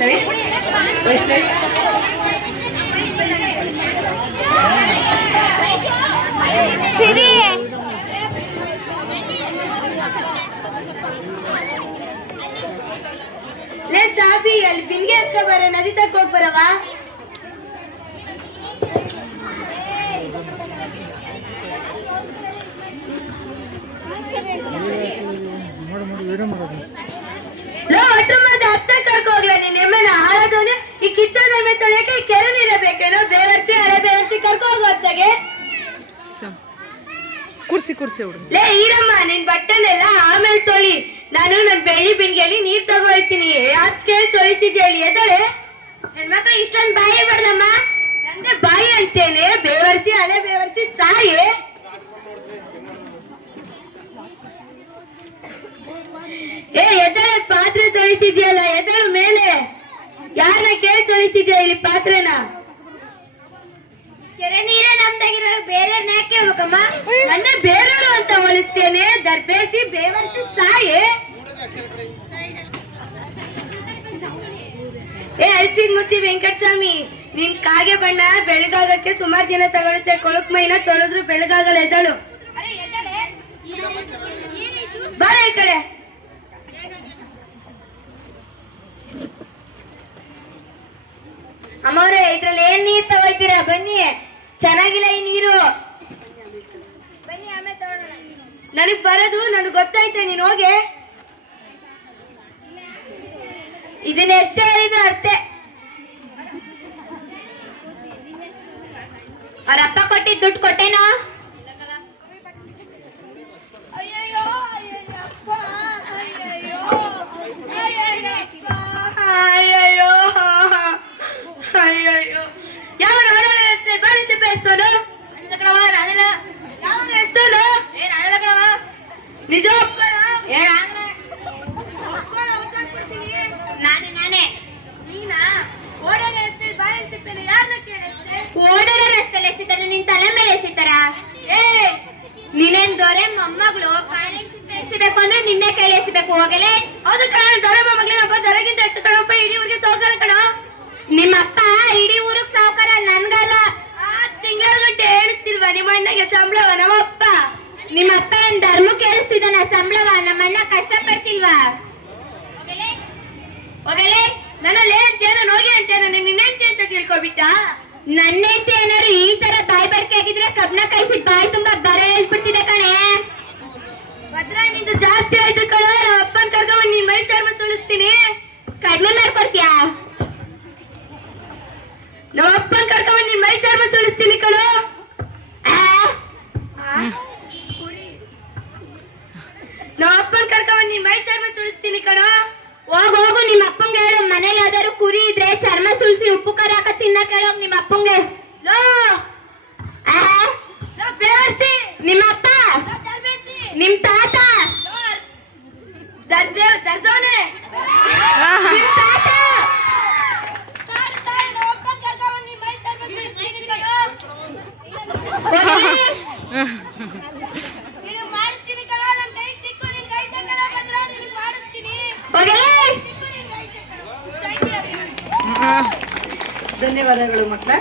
ಸಿರಿ ಲೇ ಸಾಬಿ ಅಲ್ಲಿ ಬಿಂಗೆ ಹತ್ರ ಬರ ನದಿ ತಕ್ಕ ಹೋಗಿ ಬರವ. ಹತ್ತ ಕರ್ಕೊ ಹೋಗ್ಲ ನೀನ್ ಎಮ್ಮೆನ ಹಾಳಾದವನೆ. ಈ ಕಿತ್ತೋದ ಎಮ್ಮೆ ತೊಳೆಯಕ್ಕೆ ಈ ಕೆರೆ ನೀರಬೇಕೇನೋ. ಬೇವರ್ಸಿ ಹಳೆ ಬೇವರ್ಸಿ ಕರ್ಕೊ ಹೋಗು ಅತ್ತಗೆ. ಕುರ್ಸಿ ಕುರ್ಸಿ ಹುಡುಗ. ಲೇ ಈರಮ್ಮ ನಿನ್ ಬಟ್ಟೆನೆಲ್ಲ ಆಮೇಲೆ ತೊಳಿ. ನಾನು ನನ್ ಬೆಳ್ಳಿ ಬಿಂದಿಗೆಯಲ್ಲಿ ನೀರ್ ತಗೋಳ್ತೀನಿ. ಅದ್ ಕೇಳಿ ತೊಳಿತಿದ್ಯ ಹೇಳಿ ಎದಳೆ. ಹೆಣ್ಮಕ್ಳು ಇಷ್ಟೊಂದು ಬಾಯಿ ಬಡ್ದಮ್ಮ. ನಂದೆ ಬಾಯಿ ಅಂತೇನೆ. ಬೇವರ್ಸಿ ಹಳೆ ಬೇವರ್ಸಿ ಸಾಯಿ. ಎದಳೆ ಪಾತ್ರೆ ತೊಳಿತಿದ್ಯಲ್ಲ ಎದಳು ಮೇಲೆ. ಯಾರನ್ನ ಕೇಳಿ ತೊಳಿತಿದ್ಯಾ ಇಲ್ಲಿ ಪಾತ್ರೆನ. ಕೆರೆ ನೀರೇ ನಮ್ದಾಗಿರೋ ಬೇರೆ ಯಾಕೆ ಹೋಗಮ್ಮ. ನನ್ನ ಬೇರೆಯವರು ಅಂತ ಹೊಲಿಸ್ತೇನೆ. ದರ್ಬೇಸಿ ಬೇವರ್ಸಿ ಸಾಯಿ. ಅಲ್ಸಿದ್ ಮುತ್ತಿ ವೆಂಕಟಸ್ವಾಮಿ ನಿನ್ ಕಾಗೆ ಬಣ್ಣ ಬೆಳಗಾಗಕ್ಕೆ ಸುಮಾರು ದಿನ ತಗೊಳುತ್ತೆ. ಕೊಳಕ್ ಮೈನ ತೊಳೆದ್ರು ಬೆಳಗಾಗಲ್ಲ ಎದಳು. ಬಾರ ಈ ಕಡೆ. ಅಮ್ಮವ್ರೆ ಇದ್ರಲ್ಲಿ ಏನ್ ನೀರ್ ತಗೋಯ್ತೀರಾ ಬನ್ನಿ. ಚೆನ್ನಾಗಿಲ್ಲ ಈ ನೀರು. ಬನ್ನಿ ಆಮೇಲೆ ತಗೊಳ್ಳೋಣ. ನನಗ್ ಬರೋದು ನನಗ್ ಗೊತ್ತಾಯ್ತು. ನೀನ್ ಹೋಗಿ ಇದನ್ನ ಎಷ್ಟೇ ಹೇಳಿದ್ರು ಅರ್ತೆ. ಅವ್ರಪ್ಪ ಕೊಟ್ಟಿದ್ ದುಡ್ಡು ಕೊಟ್ಟೇನೋ. ಅಯ್ಯಯ್ಯೋ ಅಯ್ಯಯ್ಯೋ ಯಾವ ಬಾರಿ ಚಿಪ್ಪ ಎಸ್ತೋನು ಯಾವ ಎಸ್ತೋನು ನಿಜ ನಾನೇ ನೀನಾ ಓಡಾಡ ರಸ್ತೆಯಲ್ಲಿ ಬಾರಿ ಸಿಗ್ತಾನೆ. ಯಾರನ್ನ ಕೇಳಿಸ್ತೆ. ಓಡಾಡ ರಸ್ತೆಯಲ್ಲಿ ಎಸಿತಾನೆ ನಿನ್ ತಲೆ ಮೇಲೆ ಎಸಿತಾರ. ನೀನೇನ್ ದೊರೆ ಮೊಮ್ಮಗಳು ಎಸಿಬೇಕು ಅಂದ್ರೆ ನಿನ್ನೆ ಕೈಲಿ ಎಸಿಬೇಕು. ಹೋಗಲೇ ಹೌದು ಕಣ. ದೊರೆ ಮೊಮ್ಮಗಳೇ ಒಬ್ಬ ದೊರೆಗಿಂತ ಹೆಚ್ಚು ಕಣಪ್ಪ. ಇಡೀ ಊರಿಗೆ ಸೌಕರ್ಯ ಕಣ. ನಿಮ್ಮಪ್ಪ ಇಡೀ ಊರಿಗೆ ಸಾವುಕಾರ ನನ್ಗಲ್ಲ. ತಿಂಗಳ ಗಂಟೆ ಹೇಳಿಸ್ತಿಲ್ವಾ ನಿಮ್ಮಣ್ಣಗೆ ಸಂಬಳವ. ನಮ್ಮಪ್ಪ ನಿಮ್ಮಪ್ಪ ಏನ್ ಧರ್ಮಕ್ಕೆ ಹೇಳಿಸ್ತಿದ್ದಾನ ಸಂಬಳವ. ನಮ್ಮಣ್ಣ ಕಷ್ಟ ಪಡ್ತಿಲ್ವಾ. ಹೋಗಲೇ ನನ್ನಲ್ಲಿ ಅಂತೇನೋ ನೋಗಿ ಅಂತೇನೋ ನಿನ್ನೆಂತೆ ಅಂತ ತಿಳ್ಕೊಬಿಟ್ಟ. ನನ್ನೆಂತೆ ಏನಾರು ಈ ತರ ಬಾಯಿ ಬರ್ಕೆ ಆಗಿದ್ರೆ ಕಬ್ನ ಕಾಯಿಸಿದ್ ಬಾಯಿ ತುಂಬಾ ಬರ ಹೇಳ್ಬಿಡ್ತಿದೆ ಕಣೆ. ಭದ್ರ ನಿಂದು ಜಾಸ್ತಿ ಆಯ್ತು ಕಣ. ನಮ್ಮ ಅಪ್ಪನ್ ಕರ್ಕೊಂಡ್ ನೀನ್ ಮೈ ಚರ್ಮ ಸುಳಿಸ್ತೀನಿ. ಕಡಿಮೆ ಮಾಡ್ಕೊಡ್ತೀಯಾ. ನಮ್ಮ ಅಪ್ಪನ್ ಕರ್ಕೊಂಡ್ ನೀನ್ ಮೈ ಚರ್ಮ ಸುಳಿಸ್ತೀನಿ ಕಣೋ. ನಮ್ಮ ಅಪ್ಪನ್ ಕರ್ಕೊಂಡ್ ನೀನ್ ಮೈ ಚರ್ಮ ಸುಳಿಸ್ತೀನಿ ಕಣೋ. ಹೋಗು ನಿಮ್ಮ ಅಪ್ಪಂಗೆ ಹೇಳು. ಮನೇಲಿ ಯಾವ್ದಾದ್ರು ಕುರಿ ಇದ್ರೆ ಚರ್ಮ ಸುಳಿಸಿ ಉಪ್ಪು ಖಾರ ಹಾಕ ತಿನ್ನಕ್ ಹೇಳೋಗ್ ನಿಮ್ಮ ಅಪ್ಪಂಗೆ. ನಿಮ್ಮ ಅಪ್ಪ ನಿಮ್ ತಾತ ದರ್ದೋನೆ ನಿಮ್ ತಾತ. ಧನ್ಯವಾದಗಳು ಮಕ್ಕಳ.